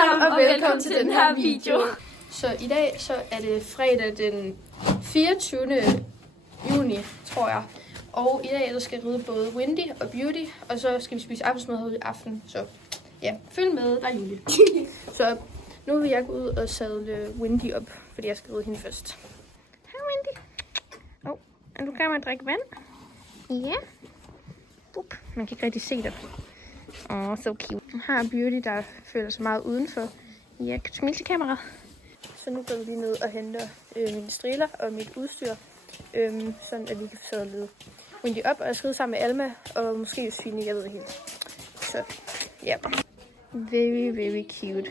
sammen, og velkommen til den her video. Så i dag så er det fredag den 24. juni, tror jeg. Og i dag der skal jeg ride både Windy og Beauty, og så skal vi spise aftensmad i aften. Så ja, følg med, der er Julie. Så nu vil jeg gå ud og sadle Windy op, fordi jeg skal ride hende først. Hej Windy. Er du klar med at drikke vand? Ja. Man kan ikke rigtig se dig. So cute. Her er Beauty, der føler sig meget udenfor. Ja, kan du smile til kameraet? Så nu går vi lige ned og henter mine striler og mit udstyr. Sådan at vi kan få sadlet Windy op. Og jeg skal ride sammen med Alma og måske Josefine, jeg ved det helt. Så ja. Very, very cute.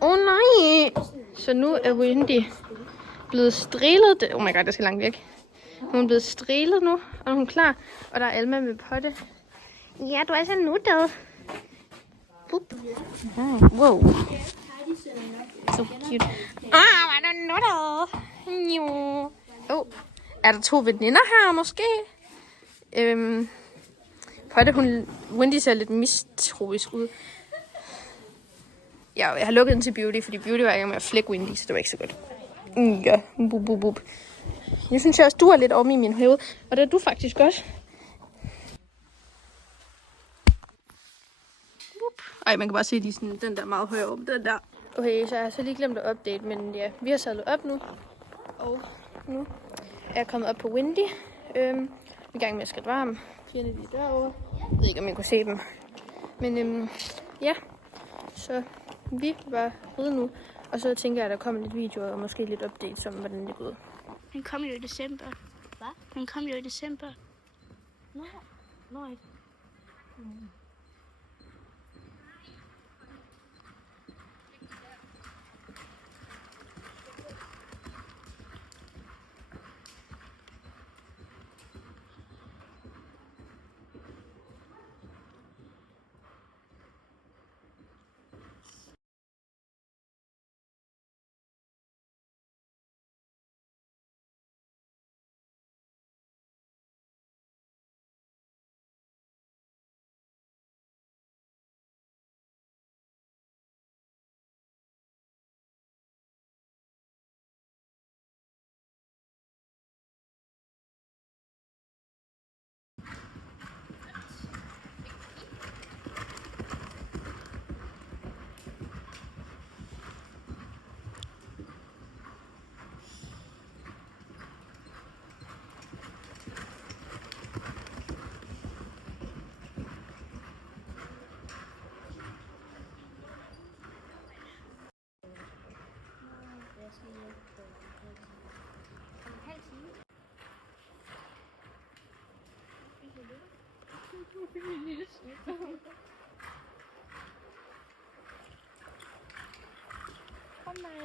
Nej! Så nu er Windy blevet strilet. Oh my god, jeg skal langt væk. Hun er blevet strilet nu, og hun er klar. Og der er Alma med potte. Ja, du er så nuttet. Wow. So cute. Var du nuttet? Jo. Er der to veninder her, måske? Potte, Windy ser lidt mistroisk ud. Ja, jeg har lukket den til Beauty, fordi Beauty var i gang med at flække Windy, så det var ikke så godt. Ja, bup. Jeg synes også, du er lidt omme i min hoved, og det er du faktisk også. Ej, man kan bare se, de sådan, den der meget højere oppe, den der. Okay, så jeg har så lige glemt at update, men ja, vi har sadlet op nu. Og nu er jeg kommet op på Windy. Vi er i gang med at skridte varm. Pigerne lige derovre. Jeg ved ikke, om I kunne se dem. Men ja, så vi var ride nu. Og så tænker jeg, at der kommer lidt videoer og måske lidt updates om, hvordan det går. Han kom jo i december. Hvad? Han kom jo i december. Nej.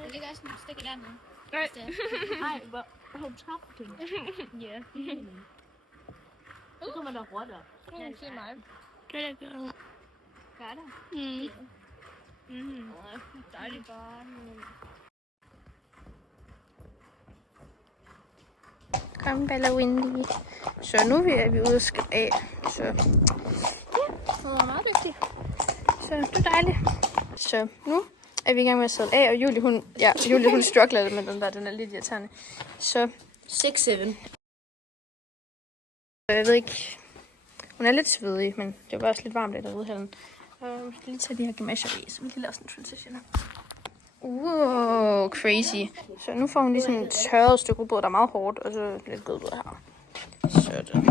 Jeg ligger også en stykke dernede. Nej, hvor hun tabte den. Ja. Så kommer der rotter. Det er fint mig. Det der gør. Gør det? Dejligt barn. Kom, Bella Windy. Så nu er vi ude og skal af. Så ja, hun var meget dygtig. Så det er dejligt. Så nu er vi i gang med at sadle af, og Julie, hun struggler lidt med den der, den er lidt irriterende. Så 6-7. Jeg ved ikke, hun er lidt svedig, men det var også lidt varmt derude her. Vi skal lige tage de her gamasjer af, så vi kan lave sådan en transition her. Wow, crazy. Så nu får hun ligesom et tørret stykke rugbrød, der er meget hårdt, og så lidt godbrød her. Sådan.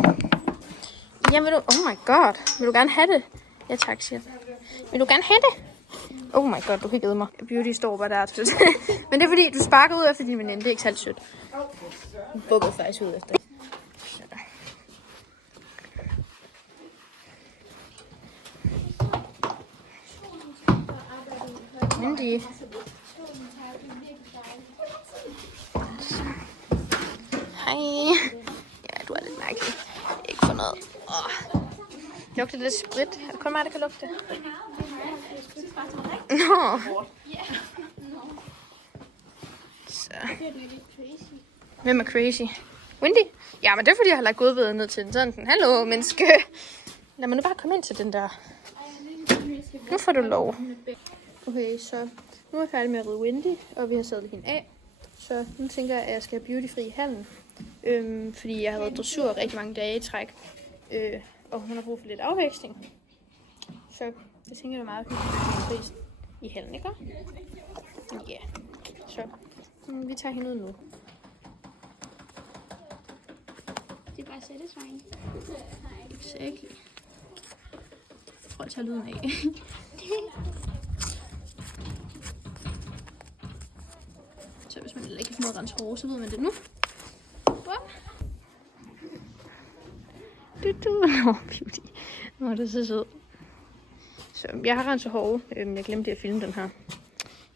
Ja, vil du? Oh my god. Vil du gerne have det? Ja tak, siger jeg. Vil du gerne have det? Oh my god, du kan ikke æde mig. Beauty står bare der. Men det er fordi, du sparker ud efter din veninde. Det er ikke særlig sødt. Hun bukkede faktisk ud efter. Windy. Hej. Ja, du er lidt mærkelig. Ikke for noget. Lugter lidt sprit. Er det kun mig, der kan lugte? Nå. Så. Hvem er crazy? Windy? Ja, men det er fordi, jeg har lagt godved ned til den. Sådan, hallo menneske. Lad mig nu bare komme ind til den der. Nu får du lov. Okay, så nu er jeg færdig med at ride Wendy, og vi har sadlet hende af. Så nu tænker jeg, at jeg skal have beautyfri i hallen. Fordi jeg har været dressur rigtig mange dage i træk. Og hun har brug for lidt afveksling. Så jeg tænker, det er meget hyggeligt i hallen, ikke? Ja. Så vi tager hende ud nu. Det er bare satisfying. Exactly. Prøv at tage lyden af. Så hvis man ikke kan finde noget at rense hår, så ved man det nu. Beauty. Det er så sød. Så jeg har renset håret. Jeg glemte at filme den her.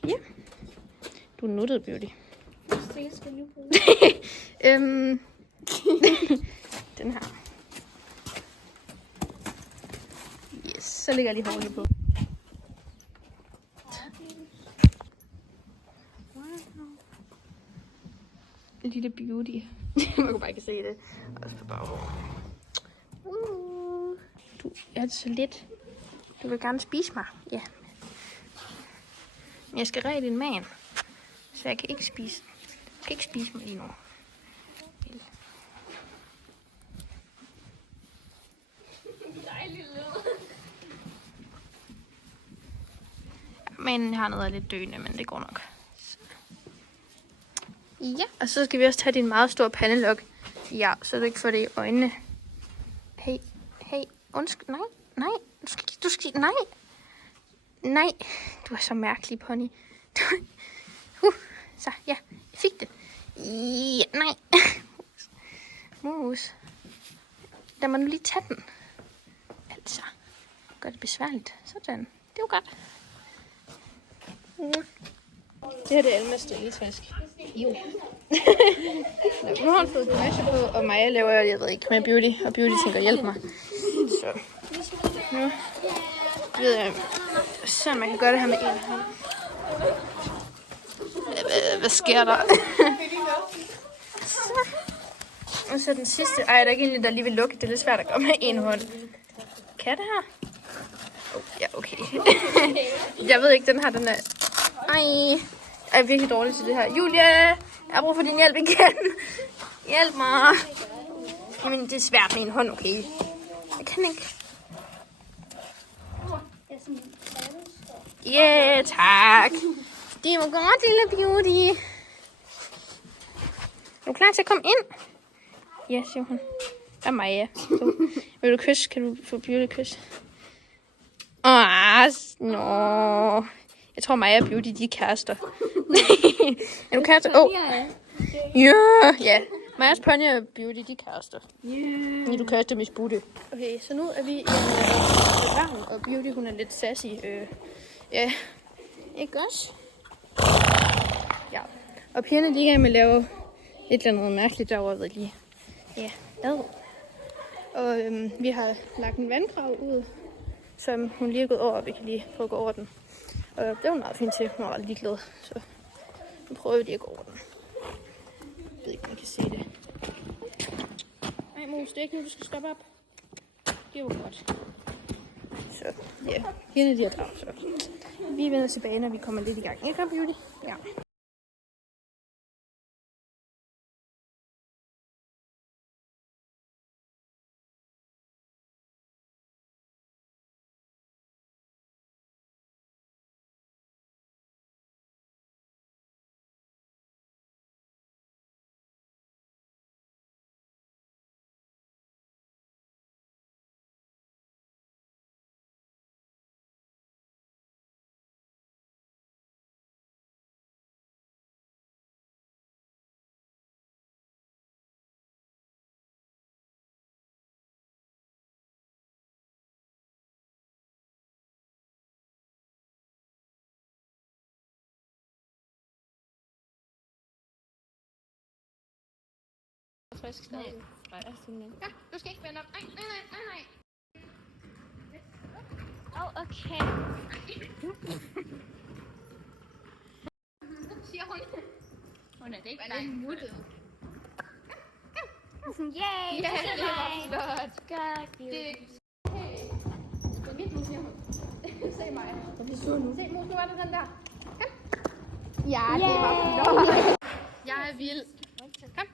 Ja. Du er nuttet, Beauty. Den her. Yes, så lægger jeg lige håret på. Wow. En lille Beauty. Man kan bare ikke se det. Også på baghåret. Du er det så lidt. Du vil gerne spise mig. Ja. Men jeg skal ræde din man. Så jeg kan ikke spise. Jeg kan ikke spise mig lige nu. Men jeg har noget af lidt døende, men det går nok. Så. Ja, og så skal vi også tage din meget store pandelok. Ja, så du ikke får det i øjnene. Hey, undskyld, nej, du skal, nej, du er så mærkelig, pony. Så, ja, jeg fik det. Ja, nej. Mus. Lad mig nu lige tage den. Altså, gør det besværligt. Sådan, det var godt. Det her det er Almas stillesvask. Jo. Nu har han fået gymnasie på, og Maja laver, jeg ved ikke, med Beauty, og Beauty tænker hjælp mig. Så nu ved jeg, så man kan gøre det her med en hånd. Hvad sker der? Og så den sidste. Ej, der er ikke en, der lige vil lukke. Det er lidt svært at gøre med en hånd. Kan det her? Ja, okay. Jeg ved ikke, den her, den er... Ej, jeg er virkelig dårlig til det her. Julia, jeg har brug for din hjælp igen. Hjælp mig. Jamen, det er svært med en hånd, okay? Jeg kan ikke. Ja, tak. Det var godt, lille Beauty. Er du klar til at komme ind? Ja, siger hun. Der er Maja. Så, vil du kysse? Kan du få Beauty kys? Nå. Jeg tror, Maja og Beauty, de er kærester. Er du kærester? Ja. Majas pony og Beauty, de er kærester. Yeah. Du kærester med Spute. Okay, så nu er vi i en restaurant, og Beauty, hun er lidt sassy. Ja, ikke også? Ja. Og pigerne, de er i gang med at lave et eller andet mærkeligt derovre, ved lige. Ja, hvad? Og vi har lagt en vandgrav ud, som hun lige er gået over, og vi kan lige prøve at gå over den. Og det var meget fint til, hun var lidt glad, så nu prøver vi lige at gå over den. Jeg ved ikke, om man kan se det. Nej, Mus, det er ikke nu, du skal stoppe op. Det var godt. Så, ja, hende de er draget, så. Vi vender tilbage, når vi kommer lidt i gang. Ikke, Beauty? Ja. Frisk stadig. Ja, du skal ikke vende op. Nej. Okay. Siger hun. Hun er det ikke bare muttet. Yay! Ja, det var flot. Godt, Beauty. Det er mit, siger hun. Se mig. Se, Mus, nu er det den der. Kom. Ja, det var fint. Jeg er vild. Kom.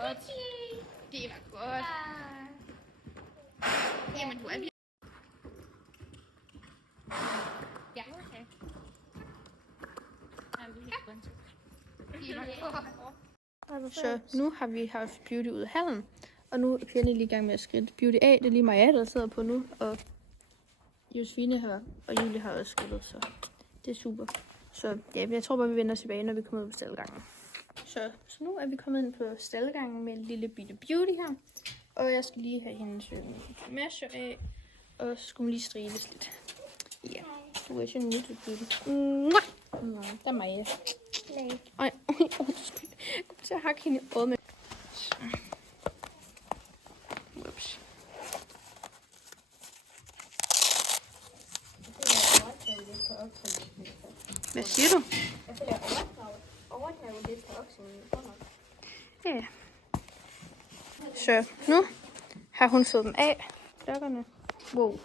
Godt. Det var godt. Jamen, du er vild. Ja, okay. Så nu har vi haft Beauty ud af hallen, og nu er pigerne lige i gang med at skridt Beauty af. Det er lige Maja, der sidder på nu, og Josefine her, og Julie har også skridtet, så det er super. Så ja, jeg tror bare, vi vender tilbage, når vi kommer ud på stallegangen. Så nu er vi kommet ind på stallegangen med en lille bitte Beauty her, og jeg skal lige have hendes masher af, og så skal hun lige striles lidt. Ja, du er sådan en nyttig Beauty. Nå, der er Maja. Ej, du skal komme til at hakke hende i øjet med. Ups. Hvad siger du? Jeg føler, jeg overdrevet lidt på oksen. Ja. Så nu har hun fået dem af. Klokkerne. Wow.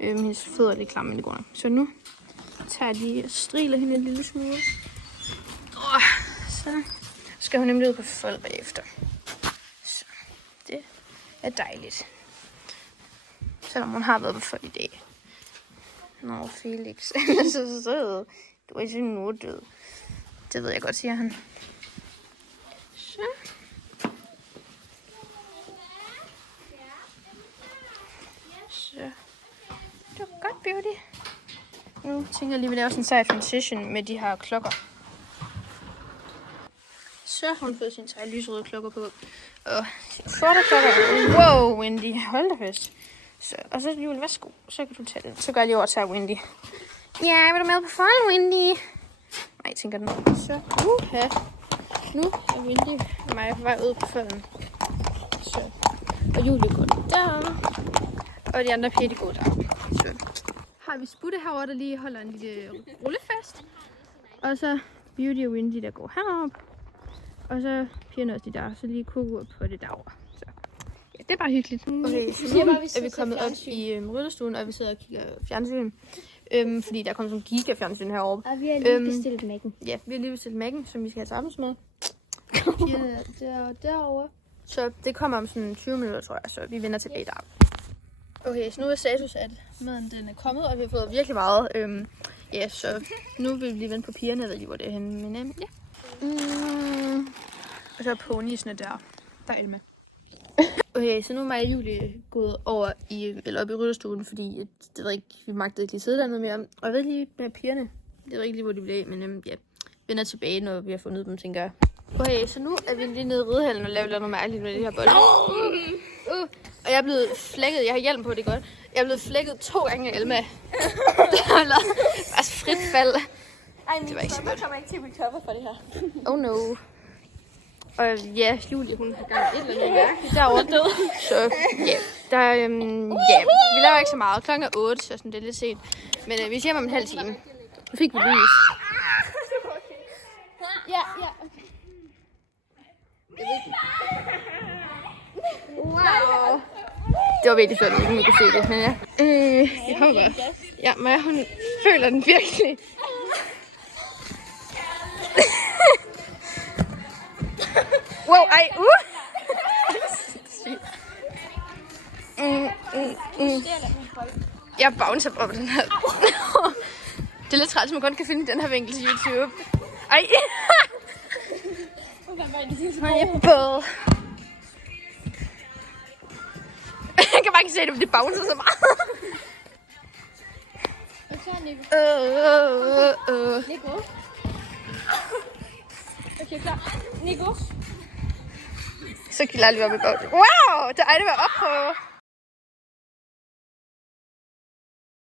Hendes fødder er lidt klamme i går. Så nu tager de og striler hende en lille smule. Så skal hun nemlig ud på fold bagefter. Så det er dejligt. Selvom hun har været på fold i dag. Nå, Felix. Han er så sød. Du er sådan nordød. Det ved jeg godt, siger han. Så. Så. Det var godt, Beauty. Nu tænker jeg lige, at vi laver sådan en sej transition med de her klokker. Så har hun fået sin seje lyserøde klokker på. Og sorte klokker. Wow, Wendy. Hold da fast. Så, og så Julie, værsgo. Så kan du tage den. Så gør jeg lige over til Wendy. Ja, vil du med på fold, Wendy? Nej, tænker den. Så, nu er Wendy og mig på vej ud på folden. Så, og Julie går der. Og de andre piger, de går der. Så har vi Sputte herovre, der lige holder en lille rullefest. Og så Beauty og Wendy, der går herop. Og så pigerne også de der, så lige Coco på det derovre. Så ja, det er bare hyggeligt. Okay, så nu er vi kommet op i rytterstuen, og vi sidder og kigger fjernsyn. Fordi der kommer sådan en giga-fjernsyn herovre. Og vi har lige bestilt Mac'en. Ja, vi har lige bestilt Mac'en, som vi skal have til aftensmad. Derovre. Så det kommer om sådan 20 minutter, tror jeg, så vi vender tilbage der. Okay, så nu er status, at maden den er kommet, og vi har fået virkelig meget. Ja, så nu vil vi lige vente på pigerne, jeg ved lige, hvor det er henne, men ja. Og så er ponysene der. Der er Elma. Okay, så nu er mig og Julie gået over op i rytterstuen, fordi det ved ikke, vi magtede ikke lige sidde dernede mere. Og jeg ved lige med pigerne, det ved ikke lige, hvor de blev af, men ja, vender tilbage, når vi har fundet dem, tænker jeg. Okay, så nu er vi lige nede i ridehallen og laver noget mærkeligt med de her bolde. Og jeg er blevet flækket, jeg har hjelm på, det godt. Jeg er blevet flækket 2 gange af Elma. Det har lavet altså frit fald. Ej, det var ikke så godt. kommer ikke til at blive toppet for det her. Oh no. Og ja, Julie, hun har gang et eller andet mærke derovre. Så ja, ja, vi laver ikke så meget. Klokken er 8, så sådan, det er lidt sent. Men vi siger om en halv time. Nu fik vi lys. Ja. Wow. Det var virkelig fedt, at vi kunne se det, men ja. Jeg håber. Ja, Maja, hun føler den virkelig. Wow, ej, Jeg bouncer på den her. Det er lidt træt, at man kun kan finde den her vinkel til YouTube. Ej. Jeg båd. Jeg kan bare ikke se det, det bouncer så meget. Og så Nico. Nico. Okay, klar. Nico. Så kan jeg lige være med bouncer. Wow, det er det var op på.